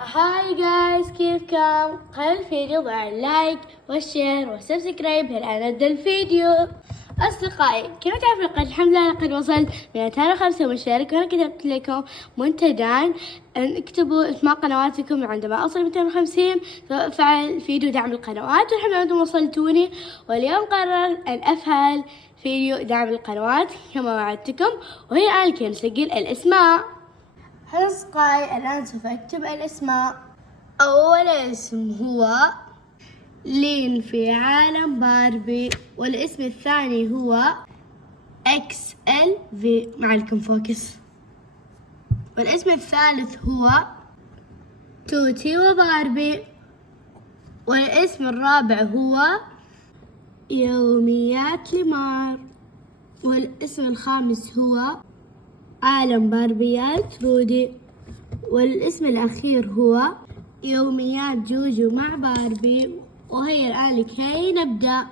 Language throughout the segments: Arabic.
هاي جايز، كيفكم؟ قبل الفيديو ضع اللايك والشير والسبسكرايب. الآن نبدأ الفيديو. أصدقائي، كما تعرفون لقد الحمد لله لقد وصلت 205 مشترك، وأنا كتبت لكم منتدى أن اكتبوا اسماء قنواتكم. عندما أوصل 250 فأفعل فيديو دعم القنوات، والحمد لله أنتم وصلتوني. واليوم قررت أن أفعل فيديو دعم القنوات كما وعدتكم، وهي الآن كي نسجل الأسماء. أصدقائي، الآن سوف أكتب الأسماء. أول اسم هو لين في عالم باربي، والاسم الثاني هو اكس ال في معلكم فوكس، والاسم الثالث هو توتي وباربي، والاسم الرابع هو يوميات لمار، والاسم الخامس هو عالم باربيات رودي، والاسم الأخير هو يوميات جوجو مع باربي. وهي الآن لكي نبدأ.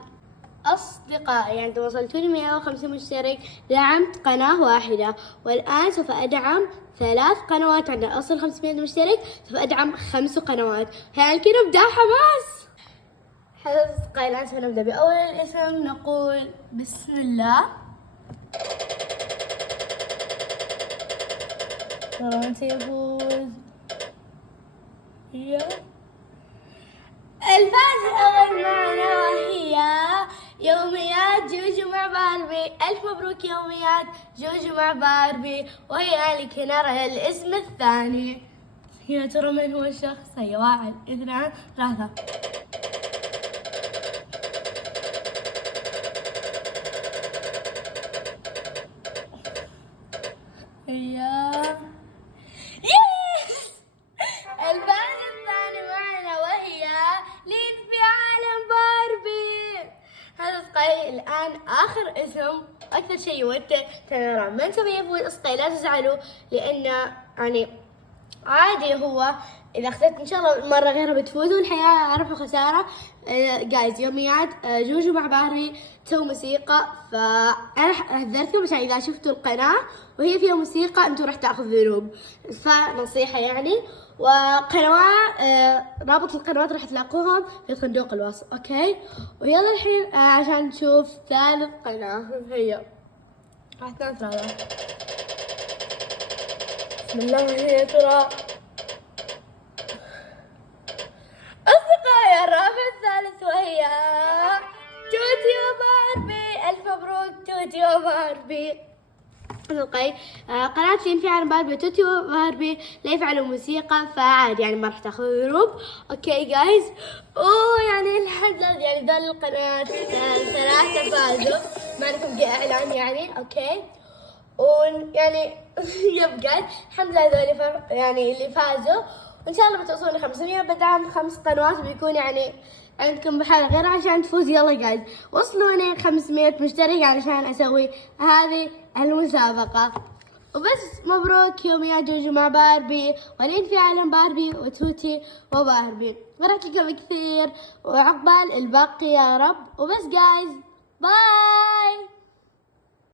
أصدقائي، عندما وصلتوني 150 مشترك دعمت قناة واحدة، والآن سوف أدعم 3 قنوات. عندما أصل 500 مشترك سوف أدعم 5 قنوات. هيا لكي نبدأ. حماس. أصدقائي، الآن سوف نبدأ بأول الاسم. نقول بسم الله. ترى من سيفوز؟ هي الفائز الأول معنا، وهي يوميات جوجو مع باربي. ألف مبروك يوميات جوجو مع باربي. وهي الآن لكي نرى الاسم الثاني. يا ترى من هو الشخص؟ هي 1 2 3. الفائز الثاني معنا، وهي لين في عالم باربي. هذا أصدقائي الآن آخر اسم. أكثر شيء يوتر ترى من سوف يفوز. أصدقائي لا تزعلوا، لأن يعني عادي، هو إذا أخذت إن شاء الله مرة غيرها بتفوزوا. الحياة ربح وخسارة. جايز يوميات جوجو مع باربي تسوي موسيقى، فأنا حذرتكم عشان إذا شفتوا القناة وهي فيها موسيقى أنتوا راح تأخذ ذنوب، فنصيحة يعني. وقنوات رابط القنوات راح تلاقوهم في صندوق الوصف. أوكي، ويلا الحين عشان نشوف ثالث قناة. هي راح تنزل هذا. بسم الله. يا ترى أصدقائي الرابع الثالث، وهي توتي وباربي. ألف مبروك توتي وباربي. أصدقائي، قناة لين في عالم باربي وتوتي وباربي لا يفعلوا موسيقى، فعادي يعني ما راح تاخذوا ذنوب. اوكي جايز. يعني لحد يعني ذول القنوات 3 فازوا. ما لكم جاء اعلان يعني. اوكي، ويعني يبقى الحمد لله ذول يعني اللي فازوا. وان شاء الله بتوصلون 500 بدعم 5 قنوات، بيكون يعني عندكم بحال غير عشان تفوز. يلا جايز، وصلوني 500 مشترك علشان اسوي هذه المسابقة. وبس، مبروك يوميات جوجو مع باربي، ولين في عالم باربي وتوتي وباربي. فرحت لكم كثير، وعقبال الباقي يا رب. وبس جايز، باي.